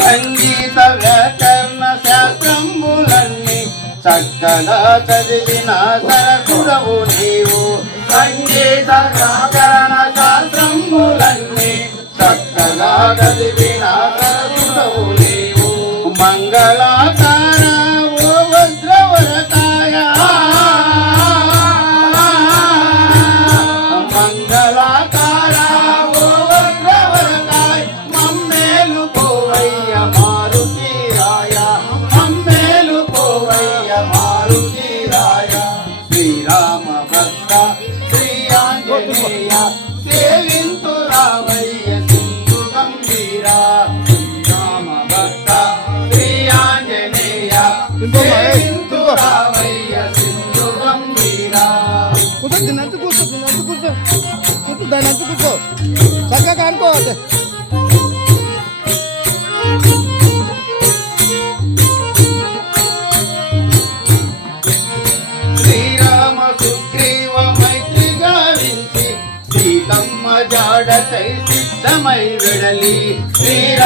సంగీత వ్యాకరణ శాస్త్రములన్నీ చక్కగా చదివిన సరసుడవు నీవు. సంగీత వ్యాకరణ శాస్త్రములన్నీ చక్కగా చదివిన సరసుడవు నీవు. మంగళాకార ఓ వజ్రవరకాయ మంగళాకార ఓ వజ్రవరకాయ మమ్మేలు పోవయ్య మారుతీరాయ మమ్మేలు పోవయ్య మారుతీరాయ. శ్రీరామ భక్త శ్రీ ఆంజనేయ సేవింతు రావయ్య సింధు గంభీర. శ్రీరామ భక్త శ్రీ ఆంజనేయ సేవింతు రావయ్య సింధు గంభీర. దాన్ని అంచు కూర్చో చక్కగా అనుకోవాలి. శ్రీరామ సుగ్రీవ మైత్రి గావించి సీతమ్మ జాడకై సిద్ధమై వెడలి. శ్రీరామ